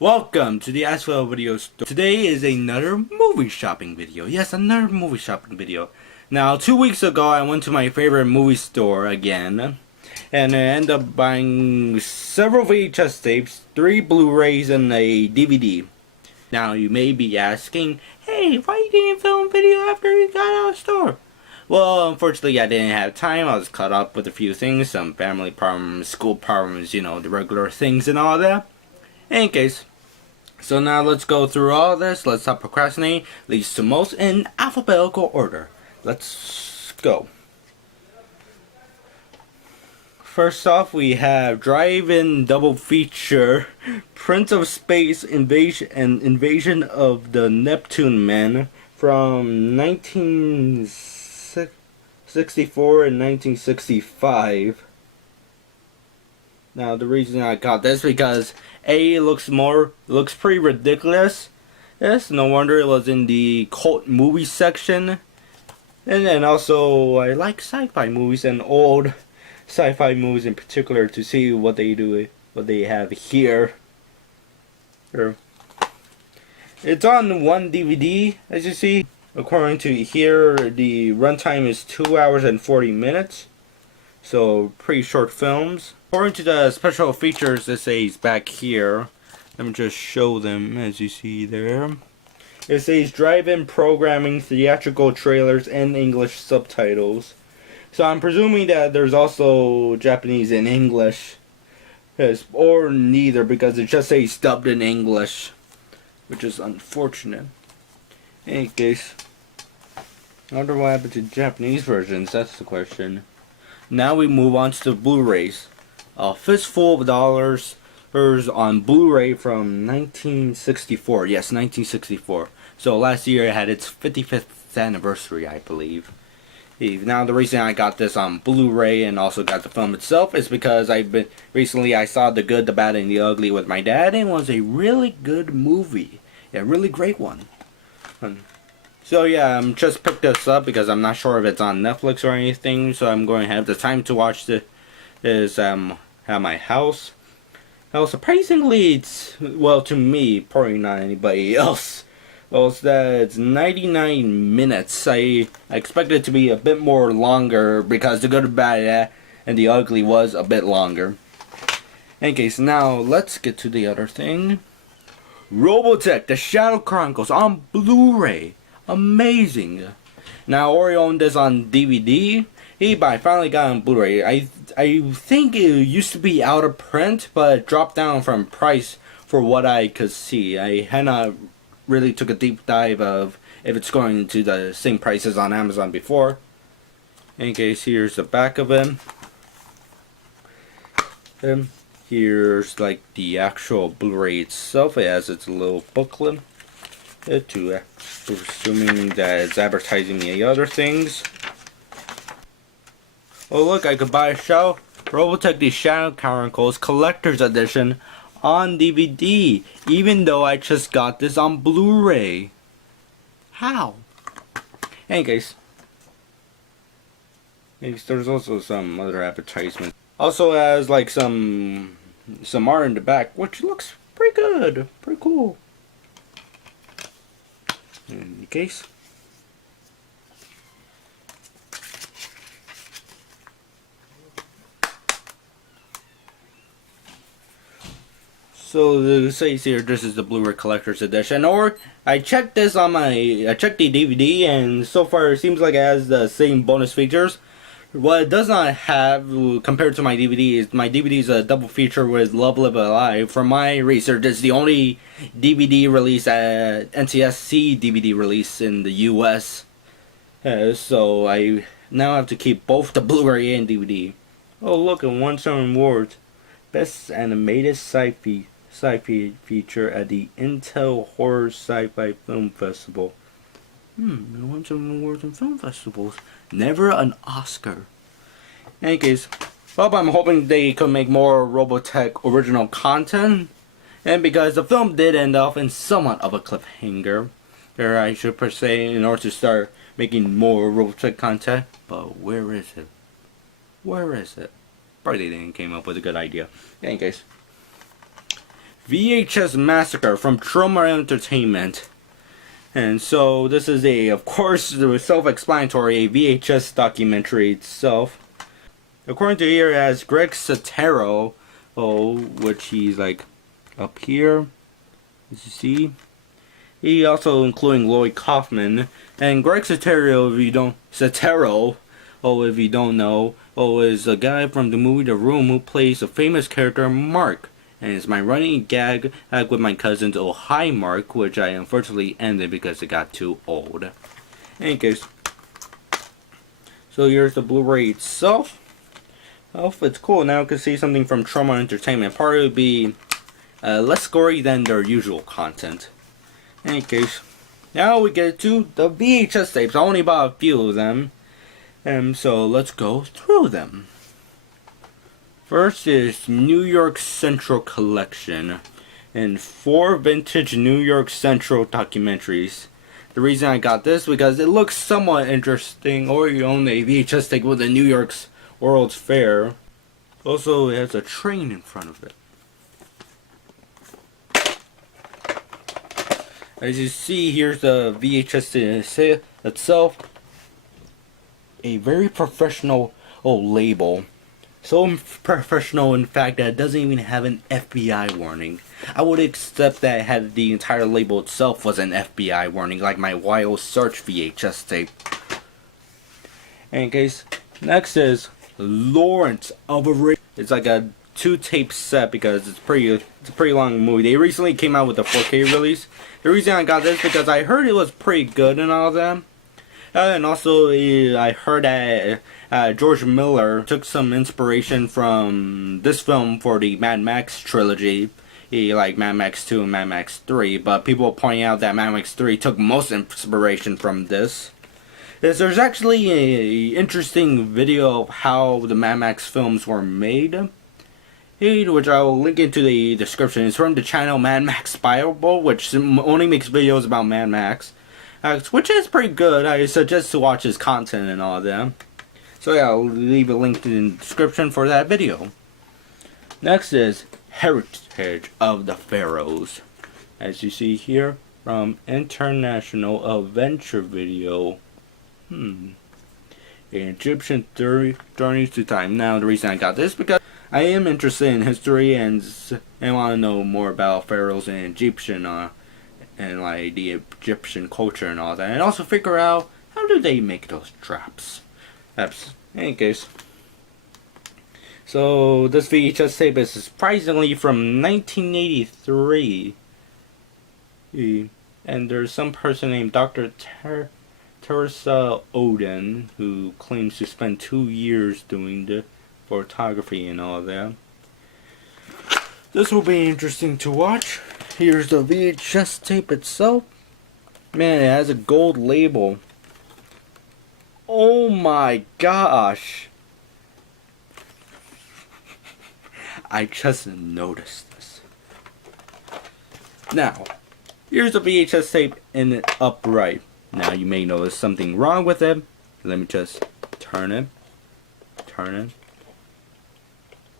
Welcome to the ACEVEDO video store. Today is another movie shopping video. Yes, another movie shopping video. Now, 2 weeks ago, I went to my favorite movie store again, and I ended up buying several VHS tapes, 3 Blu-rays, and a DVD. Now, you may be asking, hey, why you didn't film a video after you got out of the store? Well, unfortunately, I didn't have time. I was caught up with a few things, some family problems, school problems, you know, the regular things and all that. In any case, so now let's go through all this. Let's stop procrastinating. Least to most in alphabetical order. Let's go. First off, we have DriveIn double feature, Prince of Space Invasion and Invasion of the Neptune Men from 1964 and 1965. Now the reason I got this because A, it looks pretty ridiculous. Yes, no wonder it was in the cult movie section. And then also I like sci-fi movies and old sci-fi movies in particular to see what they do, what they have here. It's on one DVD, as you see. According to here, the runtime is 2 hours and 40 minutes. So pretty short films. According to the special features, it says back here. Let me just show them as you see there. It says drive-in programming, theatrical trailers, and English subtitles. So I'm presuming that there's also Japanese and English. Yes, or neither, because it just says dubbed in English, which is unfortunate. In any case, I wonder what happened to Japanese versions. That's the question. Now we move on to the Blu-rays. A fistful of dollars on Blu-ray from 1964. Yes, 1964. So last year it had its 55th anniversary, I believe. Now the reason I got this on Blu-ray and also got the film itself is because recently I saw The Good, the Bad, and the Ugly with my dad, and it was a really good movie. A really great one. So yeah, I'm just picked this up because I'm not sure if it's on Netflix or anything, so I'm going to have the time to watch this at my house. Well, surprisingly, it's, well, to me, probably not anybody else. Well, it's 99 minutes. I expected it to be a bit more longer because The Good, the Bad, and the Ugly was a bit longer. In any case, now let's get to the other thing. Robotech, The Shadow Chronicles on Blu-ray. Amazing. Now, Ori owned this on DVD. But I finally got it on Blu-ray. I think it used to be out of print, but it dropped down from price for what I could see. I had not really took a deep dive of if it's going to the same prices on Amazon before. In any case, here's the back of it. Here's like the actual Blu-ray itself. It has its little booklet. Assuming that it's advertising the other things. Oh look, I could buy a show. Robotech The Shadow Chronicles Collector's Edition on DVD, even though I just got this on Blu-ray. How? In any case, there's also some other advertisements. Also has like some art in the back, which looks pretty good, pretty cool. In any case, so it says here this is the Blu-ray Collector's Edition, or I checked the DVD, and so far it seems like it has the same bonus features. What it does not have compared to my DVD is my DVD is a double feature with Love Live Alive. From my research, it's the only DVD release NTSC DVD release in the US. So I now have to keep both the Blu-ray and DVD. Oh look, and won some awards. Best Animated Sci-Fi Feature at the Intel Horror Sci-Fi Film Festival. I won some awards in film festivals. Never an Oscar. In any case, well, I'm hoping they could make more Robotech original content. And because the film did end off in somewhat of a cliffhanger, or I should per se, in order to start making more Robotech content. But where is it? Where is it? Probably they didn't came up with a good idea. In any case, VHS Massacre from Trauma Entertainment. And so this is of course, self-explanatory, a VHS documentary itself. According to here, it has Greg Sestero, which he's like up here, as you see. He also including Lloyd Kaufman. And Greg Sestero, if you don't know, is a guy from the movie The Room who plays the famous character Mark. And it's my running gag with my cousins, Oh Hi Mark, which I unfortunately ended because it got too old. In any case, so here's the Blu-ray itself. It's cool. Now you can see something from Trauma Entertainment. Part would be less gory than their usual content. In any case, now we get to the VHS tapes. I only bought a few of them. So let's go through them. First is New York Central Collection and 4 vintage New York Central documentaries. The reason I got this because it looks somewhat interesting, or you own a VHS tape with the New York's World's Fair. Also, it has a train in front of it. As you see, here's the VHS itself. A very professional label. So professional, in fact, that it doesn't even have an FBI warning. I would accept that it had the entire label itself was an FBI warning, like my Wild Search VHS tape. In any case, next is Lawrence of Arabia. It's like a 2-tape set because it's a pretty long movie. They recently came out with a 4K release. The reason I got this because I heard it was pretty good and all that. And also, I heard that George Miller took some inspiration from this film for the Mad Max trilogy. Like Mad Max 2 and Mad Max 3. But people are pointing out that Mad Max 3 took most inspiration from this. There's actually an interesting video of how the Mad Max films were made, which I will link into the description. It's from the channel Mad Max Bible, which only makes videos about Mad Max. Which is pretty good. I suggest to watch his content and all that. So yeah, I'll leave a link in the description for that video. Next is Heritage of the Pharaohs. As you see here, from International Adventure Video. Egyptian Journeys to Time. Now the reason I got this because I am interested in history and want to know more about pharaohs and Egyptian and like the Egyptian culture and all that, and also figure out how do they make those traps. In any case, so this VHS tape is surprisingly from 1983, and there's some person named Dr. Teresa Oden who claims to spend 2 years doing the photography and all that. This will be interesting to watch. Here's the VHS tape itself. Man, it has a gold label. Oh my gosh. I just noticed this. Now, here's the VHS tape in the upright. Now you may notice something wrong with it. Let me just turn it.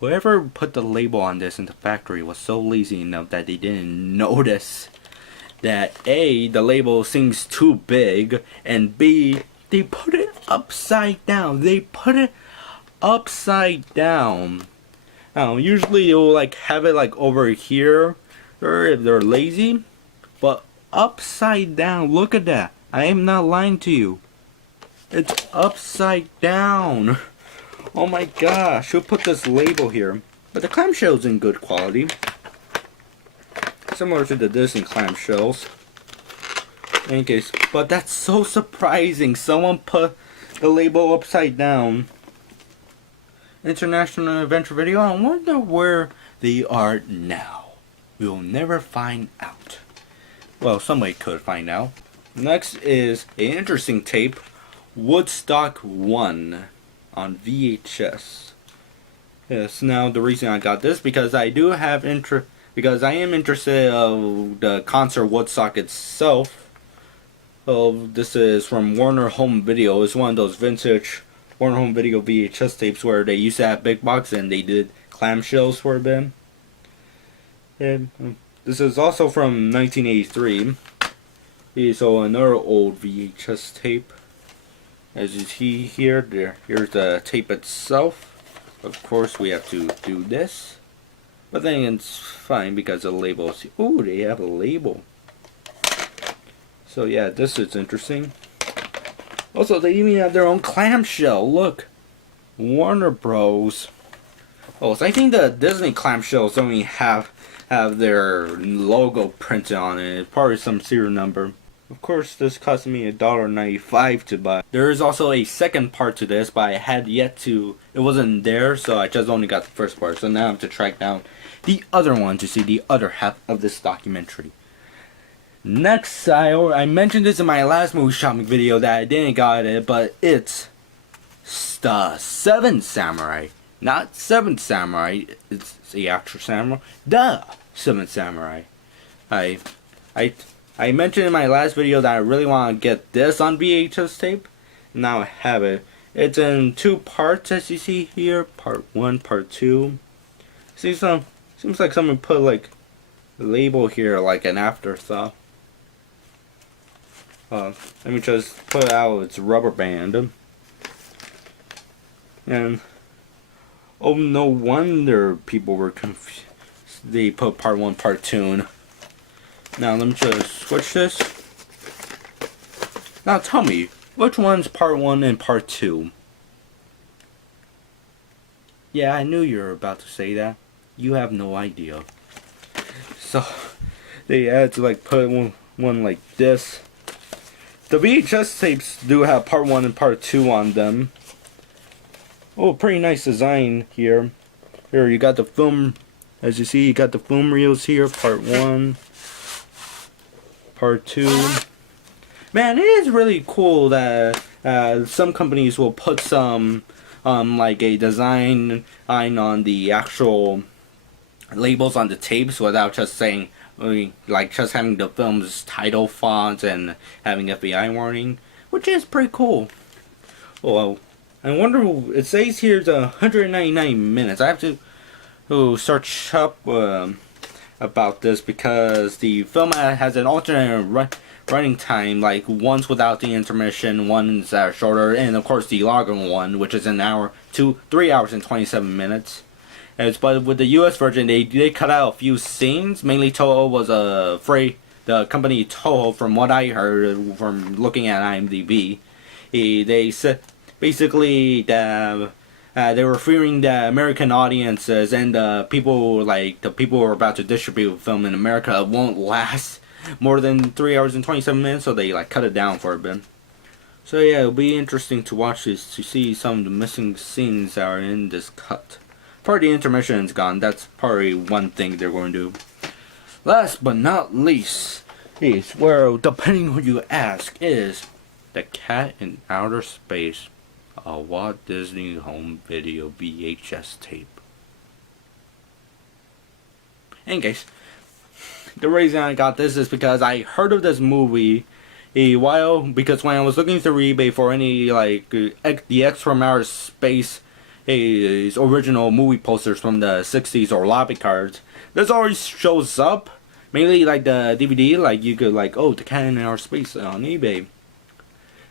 Whoever put the label on this in the factory was so lazy enough that they didn't notice that A, the label seems too big, and B, they put it upside down. Usually they'll like have it like over here, or if they're lazy, but upside down. Look at that. I am not lying to you. It's upside down. Oh my gosh, who put this label here? But the clamshell's in good quality. Similar to the Disney clamshells. In any case, but that's so surprising. Someone put the label upside down. International Adventure Video. I wonder where they are now. We'll never find out. Well, somebody could find out. Next is an interesting tape. Woodstock 1. On VHS. Yes, now the reason I got this because I do have because I am interested of the concert Woodstock itself. This is from Warner Home Video. It's one of those vintage Warner Home Video VHS tapes where they used to have big box and they did clamshells for a bit. And this is also from 1983. So another old VHS tape. As you see here, here's the tape itself. Of course, we have to do this. But then it's fine because the label is... Ooh, they have a label. So yeah, this is interesting. Also, they even have their own clamshell. Look. Warner Bros. Oh, so I think the Disney clamshells don't even have their logo printed on it. It's probably some serial number. Of course, this cost me $1.95 to buy. There is also a second part to this, but I had yet to... It wasn't there, so I just only got the first part. So now I have to track down the other one to see the other half of this documentary. Next, I mentioned this in my last movie shopping video that I didn't got it, but it's the Seventh Samurai. Not Seventh Samurai, it's the actual samurai. The Seventh Samurai. I mentioned in my last video that I really want to get this on VHS tape. Now I have it. It's in 2 parts, as you see here. Part 1, part 2. Seems like someone put like a label here, like an afterthought. Let me just put out its rubber band. And oh, no wonder people were confused. They put part 1, part 2. Now let me just switch this. Now tell me, which one's part 1 and part 2? Yeah, I knew you were about to say that. You have no idea. So they had to like put one like this. The VHS tapes do have part 1 and part 2 on them. Oh, pretty nice design here. Here you got the film, as you see, you got the film reels here, part 1. Part 2. Man, it is really cool that some companies will put some like a design on the actual labels on the tapes without just saying, like just having the film's title font and having FBI warning, which is pretty cool. Oh, I wonder, it says here it's 199 minutes. I have to search up about this because the film has an alternate running time, like one's without the intermission, one's shorter, and of course the longer one, which is 3 hours and 27 minutes. But with the US version, they cut out a few scenes. Mainly Toho was afraid, the company Toho, from what I heard from looking at IMDb, they said basically that they were fearing the American audiences and the people who are about to distribute the film in America won't last more than 3 hours and 27 minutes, so they like cut it down for a bit. So yeah, it'll be interesting to watch this to see some of the missing scenes that are in this cut. Part of the intermission is gone. That's probably one thing they're going to do. Last but not least is where, depending who you ask, is The Cat in Outer Space. A Walt Disney Home Video VHS tape. And guys, the reason I got this is because I heard of this movie because when I was looking through eBay for any like the X from Outer Space original movie posters from the 60s or lobby cards, this always shows up. Mainly like the DVD, like you could like, oh, The Cat in Outer Space on eBay.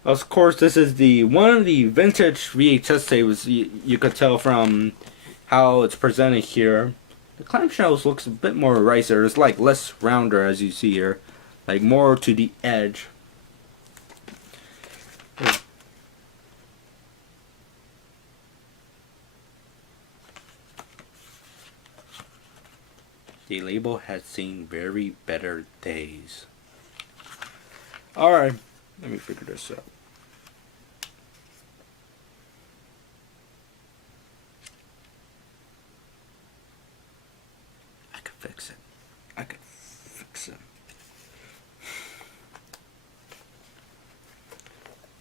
Of course, this is one of the vintage VHS tapes. You could tell from how it's presented here. The clamshells looks a bit more ricer. It's like less rounder, as you see here, like more to the edge. The label has seen very better days. Alright, let me figure this out. Fix it. I can fix it.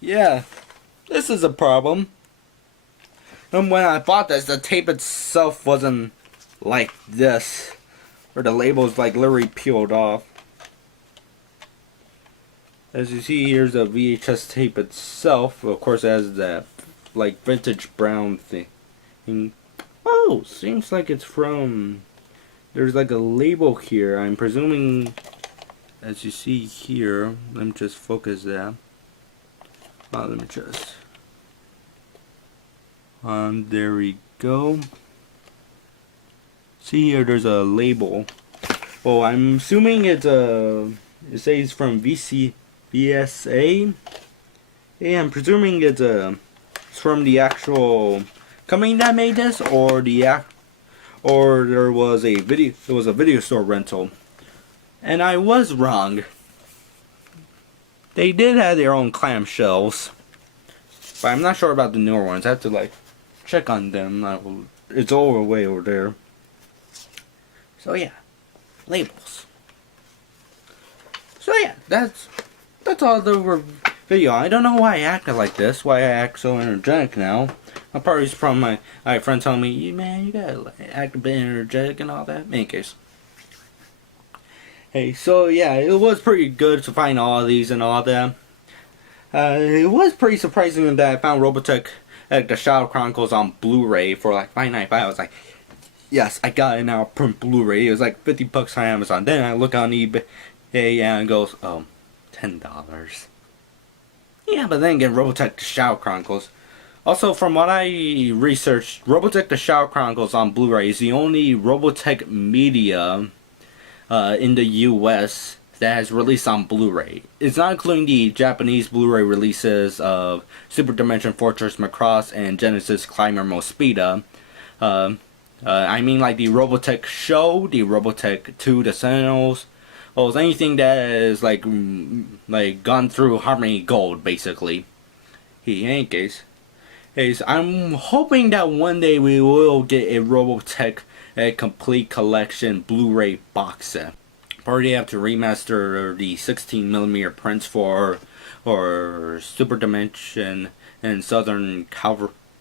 Yeah, this is a problem. And when I bought this, the tape itself wasn't like this, where the label's like literally peeled off. As you see, here's the VHS tape itself. Of course, it has that like vintage brown thing. Oh, seems like it's from there's like a label here. I'm presuming, as you see here, let me just focus that. Let me just. There we go. See here, there's a label. Well, I'm assuming it's it says from VSA. Yeah, I'm presuming it's from the actual company that made this, or there was a video store rental. And I was wrong. They did have their own clamshells, but I'm not sure about the newer ones. I have to like check on them. It's all way over there. So yeah, labels. So yeah, that's all the video. I don't know why I acted like this. Why I act so energetic now. I'm probably from my friend telling me, man, you gotta act a bit energetic and all that. In any case. Hey, so yeah, it was pretty good to find all of these and all that. It was pretty surprising that I found Robotech, the Shadow Chronicles on Blu-ray for like $5.95. I was like, yes, I got it now, print Blu-ray. It was like $50 on Amazon. Then I look on eBay and it goes, oh, $10. Yeah, but then again, Robotech, the Shadow Chronicles. Also, from what I researched, Robotech, the Shadow Chronicles on Blu-ray is the only Robotech media in the US that has released on Blu-ray. It's not including the Japanese Blu-ray releases of Super Dimension Fortress Macross and Genesis Climber Mospeada. I mean like the Robotech show, the Robotech 2, the Sentinels. Well, anything that is like gone through Harmony Gold, basically. In any case, I'm hoping that one day we will get a Robotech complete collection Blu-ray box set. Probably have to remaster the 16mm prints for Super Dimension and Southern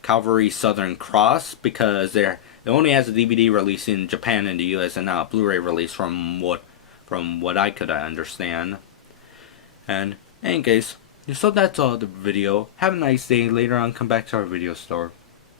Cavalry Southern Cross, because it only has a DVD release in Japan and the US and not a Blu-ray release from what I could understand. And in any case, so that's all the video. Have a nice day. Later on, come back to our video store.